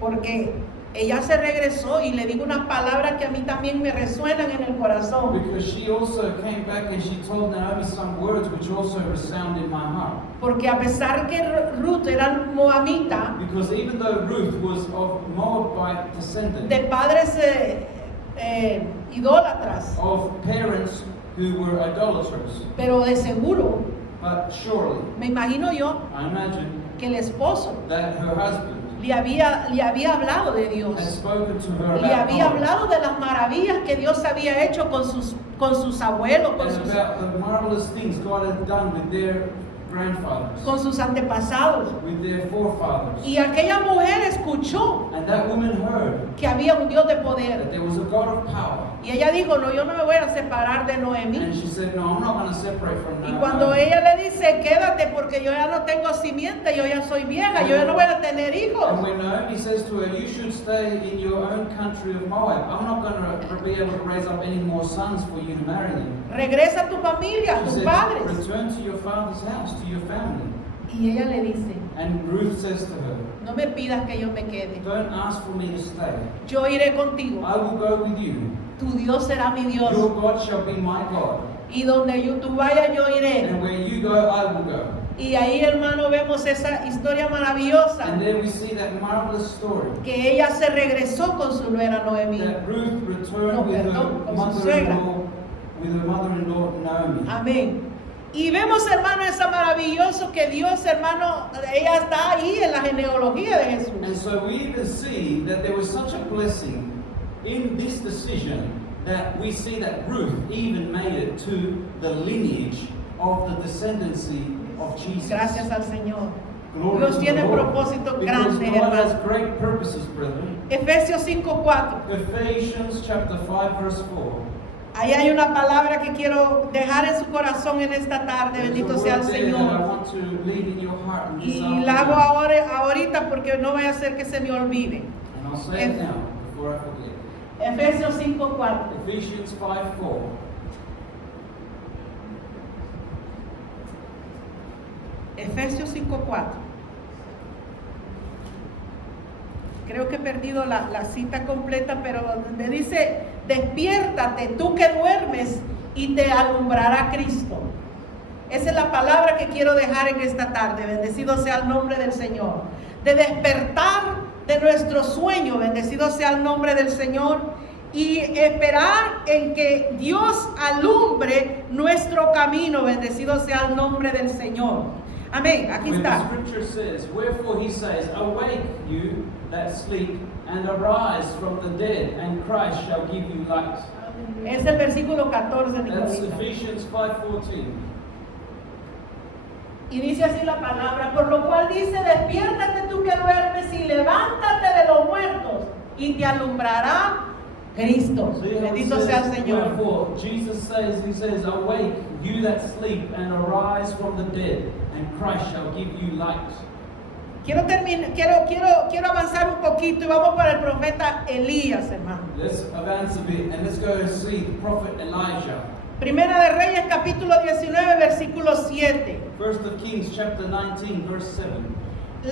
porque ella se regresó y le dijo unas palabras que a mí también me resuenan en el corazón. Because she also came back and she told Naomi some words which also resound in my heart. Porque a pesar que Ruth era moabita, Because even though Ruth was of Moabite descent, de padres idólatras, of parents who were idolaters, pero de seguro, but surely, me imagino yo, I imagine que el esposo that her husband le había hablado de had Dios, spoken to her le about había God hablado de las maravillas que Dios había hecho con sus abuelos, and about the marvelous things God had done with their grandfathers, con sus antepasados. with their forefathers. Y aquella mujer escuchó And that woman heard que había un Dios de that poder. there was a God of power. Y ella dijo, no, yo no me voy a separar de And Noemí. she said, no, I'm not going to separate from Y Naomi. cuando ella le dice, quédate porque yo ya no tengo simiente, yo ya soy vieja, yo ya no voy a tener hijos. And when Naomi says to her, you should stay in your own country of Moab, I'm not going to be able to raise up any more sons for you to marry them. Regresa a tu familia, a She tus said, padres. return to your father's house, to your family. Y ella le dice, And Ruth says to her, no me pidas que yo me quede. don't ask for me to stay. Yo iré contigo. I will go with you. Tu Dios será mi Dios. Your God shall be my God. Y donde tú vayas, yo iré. And where you go, I will go. Y ahí, hermano, vemos esa historia maravillosa. And then we see that marvelous story. Que ella se regresó con su nuera Noemí. That Ruth returned No, with her perdón, con su suegra. mother-in-law Naomi. Amén. Y vemos, hermano, es maravilloso que Dios, hermano, ella está ahí en la genealogía de Jesús. And so we even see that there was such a blessing in this decision that we see that Ruth even made it to the lineage of the descendancy of Jesus. Gracias al Señor. Glory Dios to tiene the Lord. propósitos Because grandes, God has hermano. great purposes, brethren. Efesios 5:4. Ephesians chapter 5 verse 4. Ahí hay una palabra que quiero dejar en su corazón en esta tarde. There's a Bendito sea el word there that I Señor. want to leave in your heart this Y la hago afternoon. ahorita porque no vaya a ser que se me olvide. And I'll say it now before I forget. Efesios 5:4. Ephesians 5:4. Efesios 5:4. Creo que he perdido la cita completa, pero donde dice, despiértate tú que duermes y te alumbrará Cristo. Esa es la palabra que quiero dejar en esta tarde. Bendecido sea el nombre del Señor. De despertar de nuestro sueño, bendecido sea el nombre del Señor. Y esperar en que Dios alumbre nuestro camino, bendecido sea el nombre del Señor. Amén, aquí When está. the scripture says, wherefore he says, awake you that sleep, and arise from the dead, and Christ shall give you light. Es el versículo 14, That's Nicolita. Ephesians 5:14. Y dice así la palabra, por lo cual dice, despiértate tú que duermes y levántate de los muertos y te alumbrará Cristo. See how it Bendito sea el says, Señor. wherefore Jesus says, he says, awake you that sleep, and arise from the dead, and Christ shall give you light. Quiero avanzar un poquito y vamos para el profeta Elías, hermano. Let's advance a bit and let's go see the prophet Elijah. Primera de Reyes, capítulo 19, versículo 7. First of Kings chapter 19 verse 7.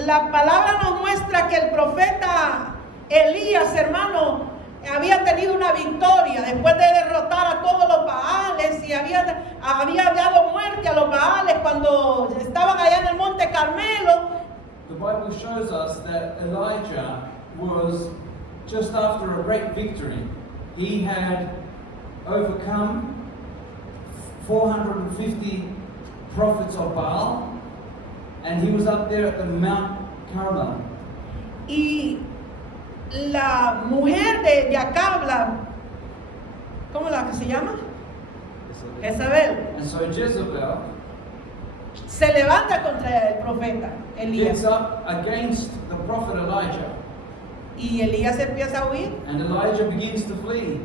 La palabra nos muestra que el profeta Elías, hermano, había tenido una victoria después de derrotar a todos los Baales y había dado muerte a los Baales cuando estaban allá en el monte Carmelo. The Bible shows us that Elijah was just after a great victory. He had overcome 450 prophets of Baal, and he was up there at the Mount Carmel. Y la mujer de Acab, ¿cómo la que se llama? Jezabel, And so Jezebel se levanta contra el profeta Elías. gets up against the prophet Elijah, Y Elías empieza a huir and Elijah begins to flee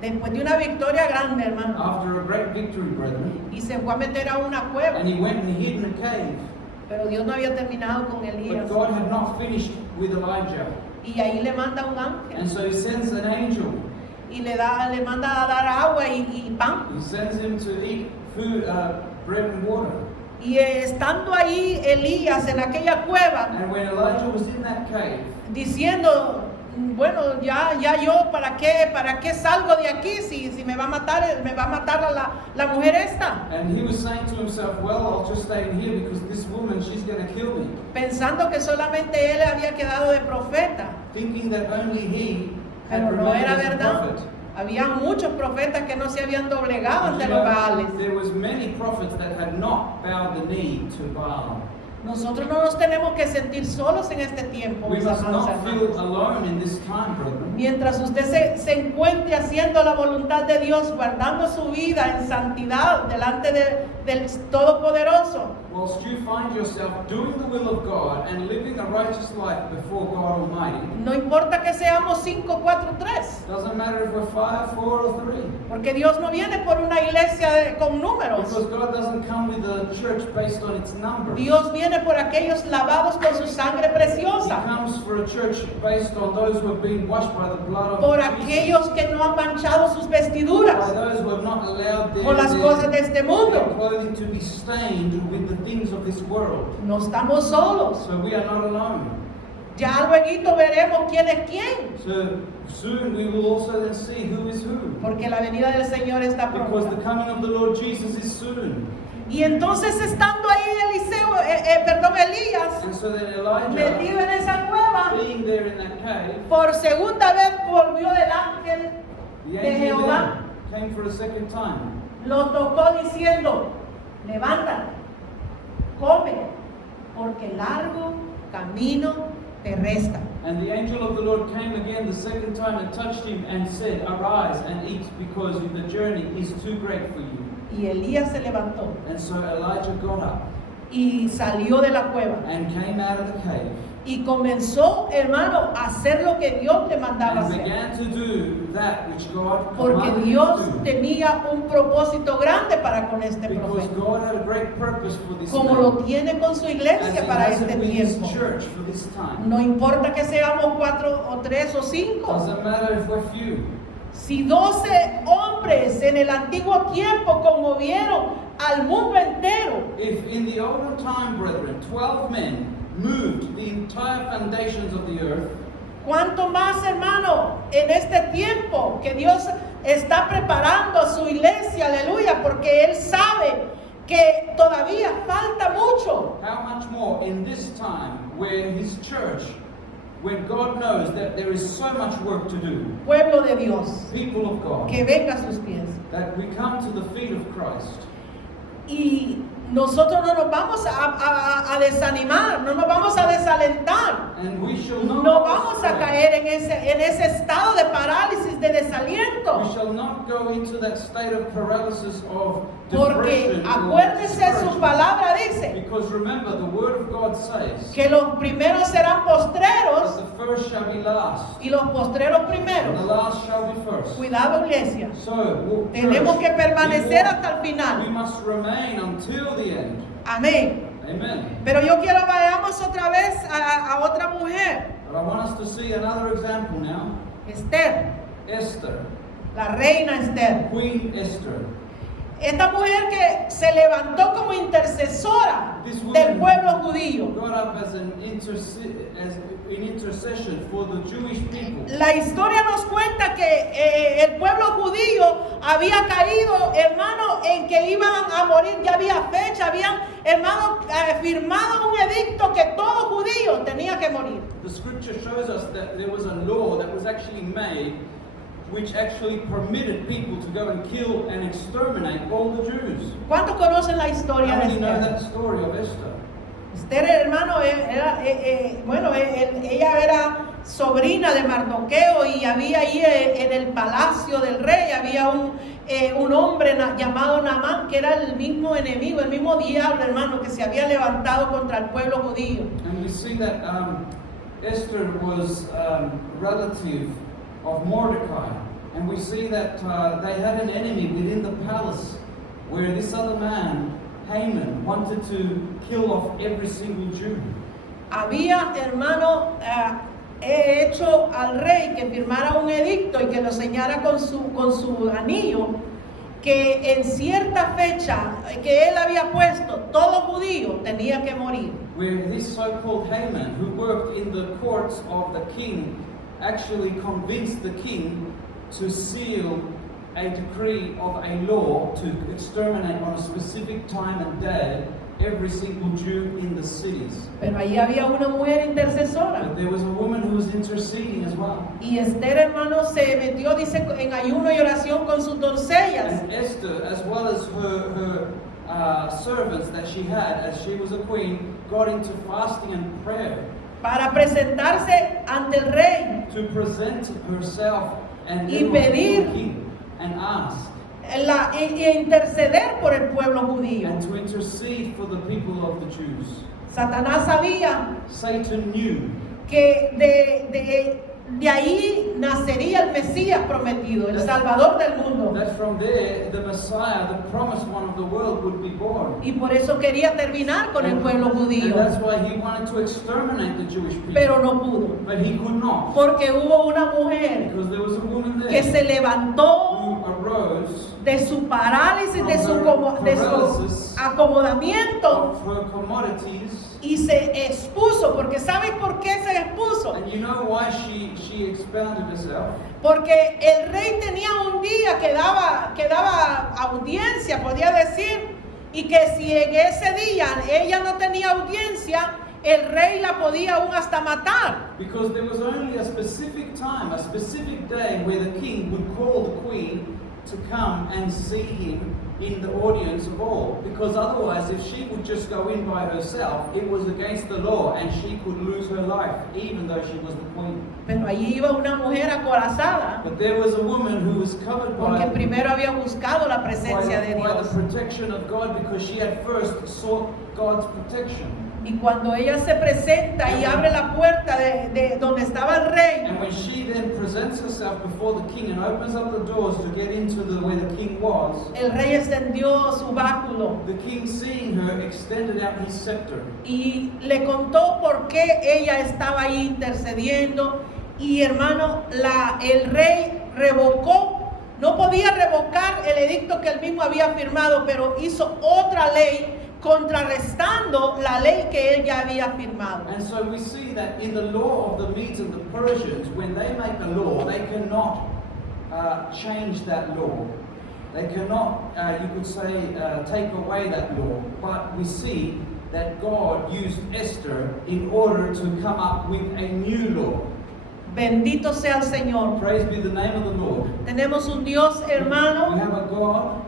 después de una victoria grande, hermano. after a great victory, brethren. Y se fue a meter a una cueva. And he went and hid in a cave. Pero Dios no había terminado con But Elías. God had not finished with Elijah. Y ahí le manda un ángel. And so he sends an angel. Y le manda a dar agua y pan. He sends him to eat food, bread and water. Y estando ahí Elías en aquella cueva, And when Elijah was in that cave, diciendo, bueno, ya yo, ¿para qué salgo de aquí si me va a matar la mujer esta? and he was saying to himself, well, I'll just stay in here because this woman, she's going to kill me. Pensando que solamente él había quedado de profeta, Thinking that only he had pero no remained era as a verdad. prophet. Había muchos profetas que no se habían doblegado You ante los know, Baales. there was many prophets that had not bowed the knee to Baal. Nosotros no nos tenemos que sentir solos en este tiempo, We mis must amados not feel hermanos. alone in this time, brethren. Mientras usted se encuentre haciendo la voluntad de Dios, guardando su vida en santidad delante del Todopoderoso, Whilst you find yourself doing the will of God and living a righteous life before God Almighty, no importa que seamos 5, 4, 3, doesn't matter if we're 5, 4, or 3. porque Dios no viene por una iglesia con números. Because God doesn't come with a church based on its numbers. Dios viene por aquellos lavados con su sangre He preciosa, comes for a church based on those who have been washed by the blood of por Jesus. aquellos que no han manchado sus By vestiduras those who have not allowed con las cosas de este their mundo. clothing to be stained with the things of this world. No estamos solos. So we are not alone. Ya luego veremos quién es quién, So soon we will also then see who is who. porque la venida del Señor está Because the pronta. coming of the Lord Jesus is soon. Y entonces estando ahí Elías, And so then Elijah, metido en esa cueva, being there in that cave, por segunda vez volvió del ángel the de angel Jehová, then came for a second time. lo tocó diciendo, levántate, come, porque largo camino te resta. And the angel of the Lord came again the second time and touched him and said, arise and eat, because the journey is too great for you. Y Elías se levantó And so Elijah got up y salió de la cueva and came out of the cave y comenzó, hermano, a hacer lo que Dios le mandaba and hacer. began to do that which God Porque commanded him Dios to do. tenía un propósito grande para con este Because profeta, God had a great purpose for this como man, lo tiene con su as iglesia he para has it este with his tiempo. church for this time. No importa que seamos 4 o 3 o 5. Doesn't matter if we're few. Si 12 hombres en el antiguo tiempo conmovieron al mundo entero, If in the olden time, brethren, 12 men moved the entire foundations of the earth, ¿cuánto más, hermano, en este tiempo que Dios está preparando a su iglesia? Aleluya, porque Él sabe que todavía falta mucho. how much more in this time where his church, when God knows that there is so much work to do, Pueblo de Dios, people of God, que venga a sus pies. that we come to the feet of Christ. Y nosotros no nos vamos a desanimar, no nos vamos a desalentar. And we shall not No go vamos a astray. caer en ese estado de parálisis, de We desaliento. shall not go into that state of paralysis of Porque depression or acuérdese, su discouragement. palabra dice Because remember, the word of God says que los primeros serán that postreros the first shall be last, y los postreros and the primeros. last shall be first. Cuidado, iglesia. So, Tenemos que church, permanecer we hasta el we final. must remain until the end. Amén. Amen. Pero yo quiero vayamos otra vez a otra mujer, But I want us to see another example now. Esther, Esther, la reina Esther. Queen Esther. Esta mujer que se levantó como intercesora This del woman pueblo judío. got up as an intercession for the Jewish people. La historia nos cuenta que el pueblo judío había caído, hermano, en que iban a morir. Ya había fecha, habían, hermano, firmado un edicto que todo judío tenía que morir. The scripture shows us that there was a law that was actually made which actually permitted people to go and kill and exterminate all the Jews. ¿Cuántos conocen la historia How de many know Esther? that story of Esther? Esther, hermano, ella era sobrina de Mardoqueo y había ahí en el palacio del rey, había un hombre llamado Naamán, que era el mismo enemigo, el mismo diablo, hermano, que se había levantado contra el pueblo judío. And we see that Esther was relative of Mordecai. And we see that they had an enemy within the palace where this other man, Haman, wanted to kill off every single Jew. Había, hermano, hecho al rey que firmara un edicto y que lo señara con su anillo, que en cierta fecha que él había puesto, todo judío tenía que morir. where this so-called Haman, who worked in the courts of the king, actually convinced the king to seal a decree of a law to exterminate on a specific time and day every single Jew in the cities. Pero ahí había una mujer intercesora. But there was a woman who was interceding as well. Y Esther, hermano, se metió, dice, en ayuno y oración con sus doncellas. And Esther, as well as her servants that she had, as she was a queen, got into fasting and prayer Para presentarse ante el rey to present herself and Y everyone to pedir. the king and ask e interceder por el pueblo judío. and to intercede for the people of the Jews. Satanás sabía Satan knew que de ahí nacería el Mesías prometido, el Salvador del mundo. that from there the Messiah, the promised one of the world, would be born. Y por eso quería terminar con el pueblo And judío, that's why he wanted to exterminate the Jewish people. pero no pudo. But he could not, Porque hubo una mujer because there was a woman que there se levantó who arose de su parálisis, de su acomodamiento of her commodities. y se expuso. Porque ¿sabes por qué se expuso? And you know why she expounded herself? Porque el rey tenía un día que daba audiencia, podía decir, y que si en ese día ella no tenía audiencia, el rey la podía aún hasta matar. Because there was only a specific time, a specific day where the king would call the queen to come and see him in the audience of all. Because otherwise, if she would just go in by herself, it was against the law and she could lose her life, even though she was the queen. Pero allí iba una mujer acorazada, But there was a woman who was covered porque by primero había buscado la presencia de the Dios. protection of God, because she had first sought God's protection. Y cuando ella se presenta y abre la puerta de donde estaba el rey, And when she then presents herself before the king and opens up the doors to get into where the king was, el rey extendió su báculo the king, seeing her, extended out his scepter. y le contó por qué ella estaba ahí intercediendo. Y hermano, el rey revocó, no podía revocar el edicto que él mismo había firmado, pero hizo otra ley contrarrestando la ley que él ya había firmado. And so we see that in the law of the Medes and the Persians, when they make a law, they cannot change that law. They cannot, you could say, take away that law. But we see that God used Esther in order to come up with a new law. Bendito sea el Señor. Praise be the name of the Lord. Tenemos un Dios, We hermano, have a God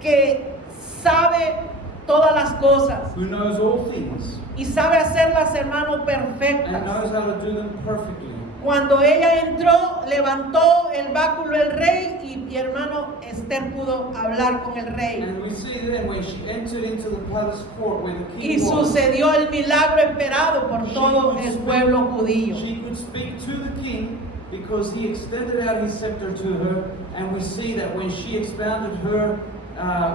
que sabe todas las cosas who knows all things y sabe hacerlas, hermano, and perfectas. knows how to do them perfectly. Cuando ella entró, levantó el báculo el rey y hermano, Esther pudo hablar con el rey. And we see then when she entered into the palace court where the Y king was, sucedió el milagro esperado por todo el pueblo judío. she could speak to the king because he extended out his scepter to her, and we see that when she expounded her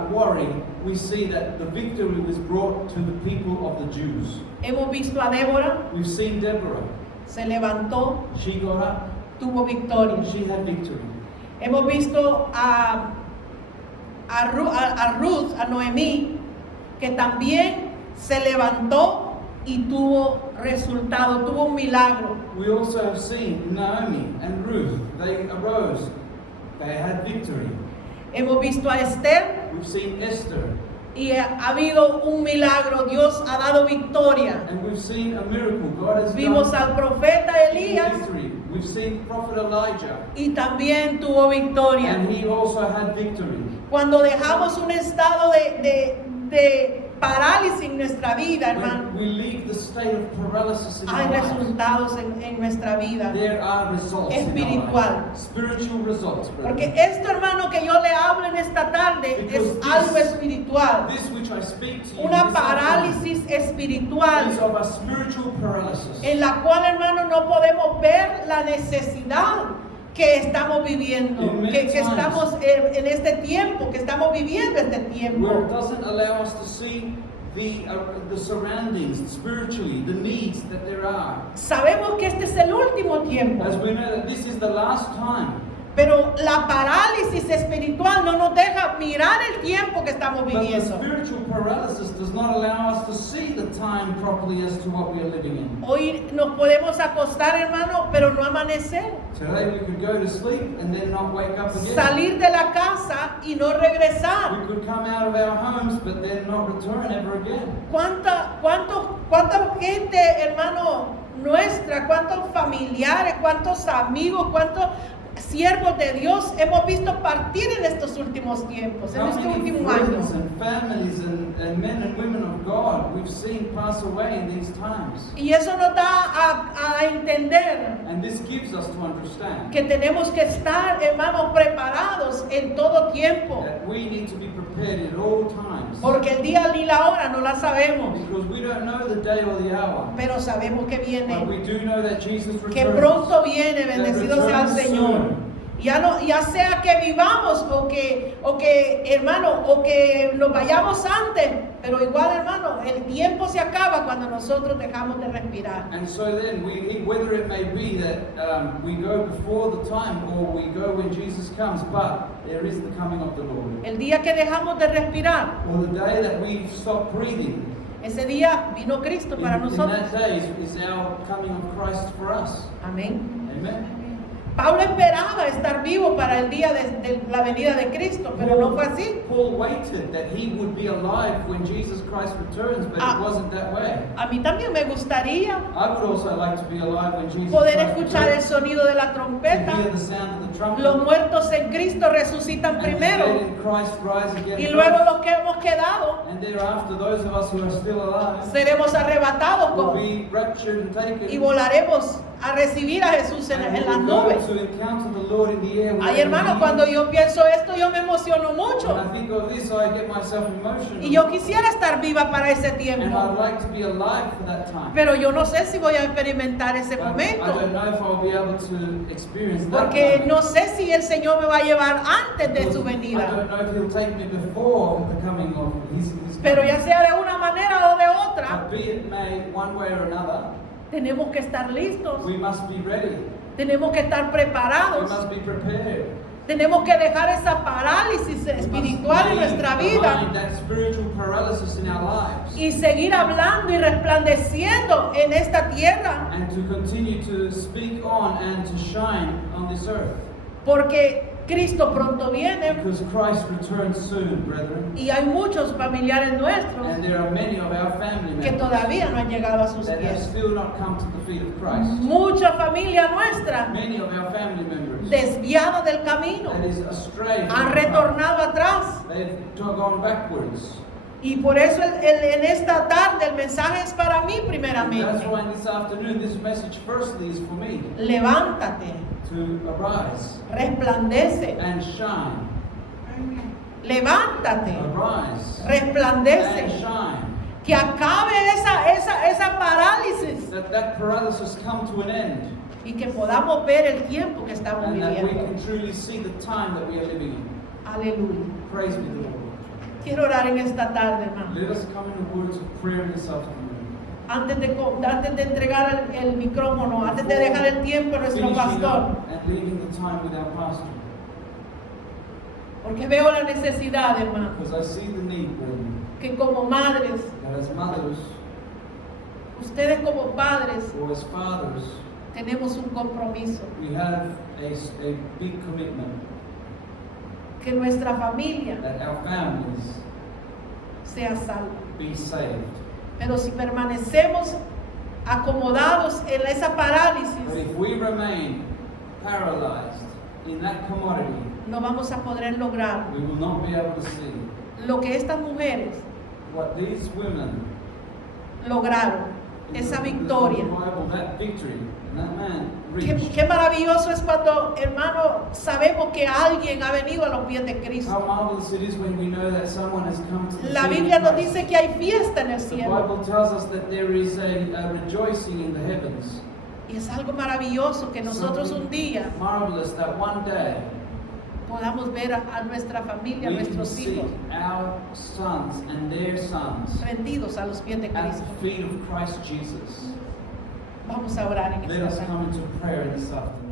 worry, we see that the victory was brought to the people of the Jews. Hemos visto a Débora, We've seen Deborah. se levantó, She got up. tuvo victoria. She had victory. Hemos visto a Ruth, a Noemí, que también se levantó y tuvo resultado, tuvo un milagro. We also have seen Naomi and Ruth. They arose. They had victory. Hemos visto a Esther We've seen Esther. y ha habido un milagro. Dios ha dado victoria. And we've seen a miracle. God has Vimos done al profeta Elías victory. We've seen Prophet Elijah. y también tuvo victoria. And he also had victory. Cuando dejamos un estado de parálisis en nuestra vida, hermano, When we leave the state of paralysis in hay our lives, resultados en nuestra vida. there are results in our Espiritual. lives. Spiritual results. Porque brethren. esto, hermano, que yo le hablo en esta tarde es Because algo this- espiritual. This which I speak to you Una this afternoon parálisis espiritual is of a spiritual paralysis. en la cual, hermano, no podemos ver la necesidad que estamos viviendo, In many que times. estamos en este tiempo, que estamos viviendo este Where tiempo. it doesn't allow us to see the surroundings spiritually, the needs that there are. Sabemos que este es el último tiempo, As we know that this is the last time, Pero la parálisis espiritual no nos deja mirar el tiempo que estamos But the viviendo. spiritual paralysis does not allow us to see the time properly as to what we are living in. Hoy nos podemos acostar, hermano, pero no amanecer. Today we could go to sleep and then not wake up again. Salir de la casa y no regresar. We could come out of our homes but then not return ever again. ¿Cuánta gente, hermano, nuestra, cuántos familiares, cuántos amigos, cuántos siervos de Dios hemos visto partir en estos últimos tiempos, en How este many último año? friends and families and men and women of God we've seen pass away in these times. Y eso nos da a entender And this gives us to understand que tenemos que estar, hermanos, preparados en todo tiempo, that we need to be prepared at all times. porque el día ni la hora no la sabemos, Because we don't know the day or the hour. pero sabemos que But viene, we do know that Jesus que returns. pronto viene, bendecido sea el returns Señor. soon. Ya sea que vivamos o que, hermano, o que nos vayamos antes, pero igual, hermano, el tiempo se acaba cuando nosotros dejamos de respirar. And so then, whether it may be that we go before the time or we go when Jesus comes, but there is the coming of the Lord. El día que dejamos de respirar, Or the day that we stop breathing, ese día vino Cristo para in nosotros. that day is our coming of Christ for us. Amén. Amen. Pablo esperaba estar vivo para el día de la venida de Cristo, pero no fue así. Paul waited that he would be alive when Jesus Christ returns, but it wasn't that way. A mí también me gustaría I would also like to be alive when Jesus poder Christ escuchar el returns, sonido de la to trompeta. hear the sound of the trumpet, Los muertos en Cristo resucitan and the primero, dead in Christ rise again y first. luego los que hemos quedado And thereafter, those of us who are still alive seremos arrebatados will be raptured and taken. y volaremos a recibir a Jesús en and las we will go nubes. to encounter the Lord in the air. Ay, wherever hermano, he cuando is. yo pienso esto, yo me emociono When mucho. I think of this, I get myself emotional. Y yo quisiera estar viva para ese And I'd tiempo. like to be alive for that time. Pero yo no sé si voy a experimentar ese But I momento. don't know if I'll be able to experience that Porque moment. no sé si el Señor me va a llevar antes de Because su I venida. don't know if he'll take me before the coming of his Pero coming. ya sea de una manera o de otra, But be it may, one way or another, tenemos que estar listos. we must be ready. Tenemos que estar We preparados. must be prepared. Tenemos que dejar esa parálisis espiritual en nuestra vida That spiritual paralysis in our lives. y seguir hablando y resplandeciendo en esta tierra, And to continue to speak on and to shine on this earth. porque Cristo pronto viene Because Christ returns soon, brethren. y hay muchos familiares nuestros And there are many of our family que members todavía no han llegado a sus that have pies. still not come to the feet of Christ. Mucha familia nuestra Many of our family members desviada del camino, that is astray from han Christ. retornado atrás. They've gone backwards. Y por eso en esta tarde el mensaje es para mí And that's primeramente. why this afternoon this message firstly is for me Levántate, to arise resplandece, and shine. levántate, Arise and resplandece. shine. Que acabe esa parálisis That paralysis come to an end. y que podamos ver el tiempo que estamos And that we viviendo. can truly see the time that we are living in. Aleluya. Praise be the Lord. Quiero orar en esta tarde, hermano. Let us come in words of prayer this afternoon. Antes de entregar el micrófono, antes de dejar el tiempo a nuestro Finishing pastor, up and leaving the time with our pastor. porque veo la necesidad, hermano, Because I see the need, brethren, que como madres, that as mothers ustedes como padres, or as fathers, tenemos un compromiso, we have a big commitment que nuestra familia that our families sea salva. be saved. Pero si permanecemos acomodados en esa But parálisis, if we remain paralyzed in that commodity, no vamos a poder lograr we will not be able to see lo que estas mujeres what these women, lograron, in esa the victoria. Bible, that victory, and that man Qué, reached. qué maravilloso es cuando, hermano, sabemos que alguien ha venido a los pies de How Cristo. marvelous it is when we know that someone has come to the La feet of Biblia nos Christ. dice que hay fiesta en el The cielo. Bible tells us that there is a rejoicing in the heavens. Y es algo maravilloso que nosotros un día Marvelous that one day podamos ver a nuestra familia, a we can nuestros see hijos our sons and their sons rendidos a los pies de at Cristo. the feet of Christ Jesus. Vamos a orar en Let esta us tarde. come into prayer this afternoon.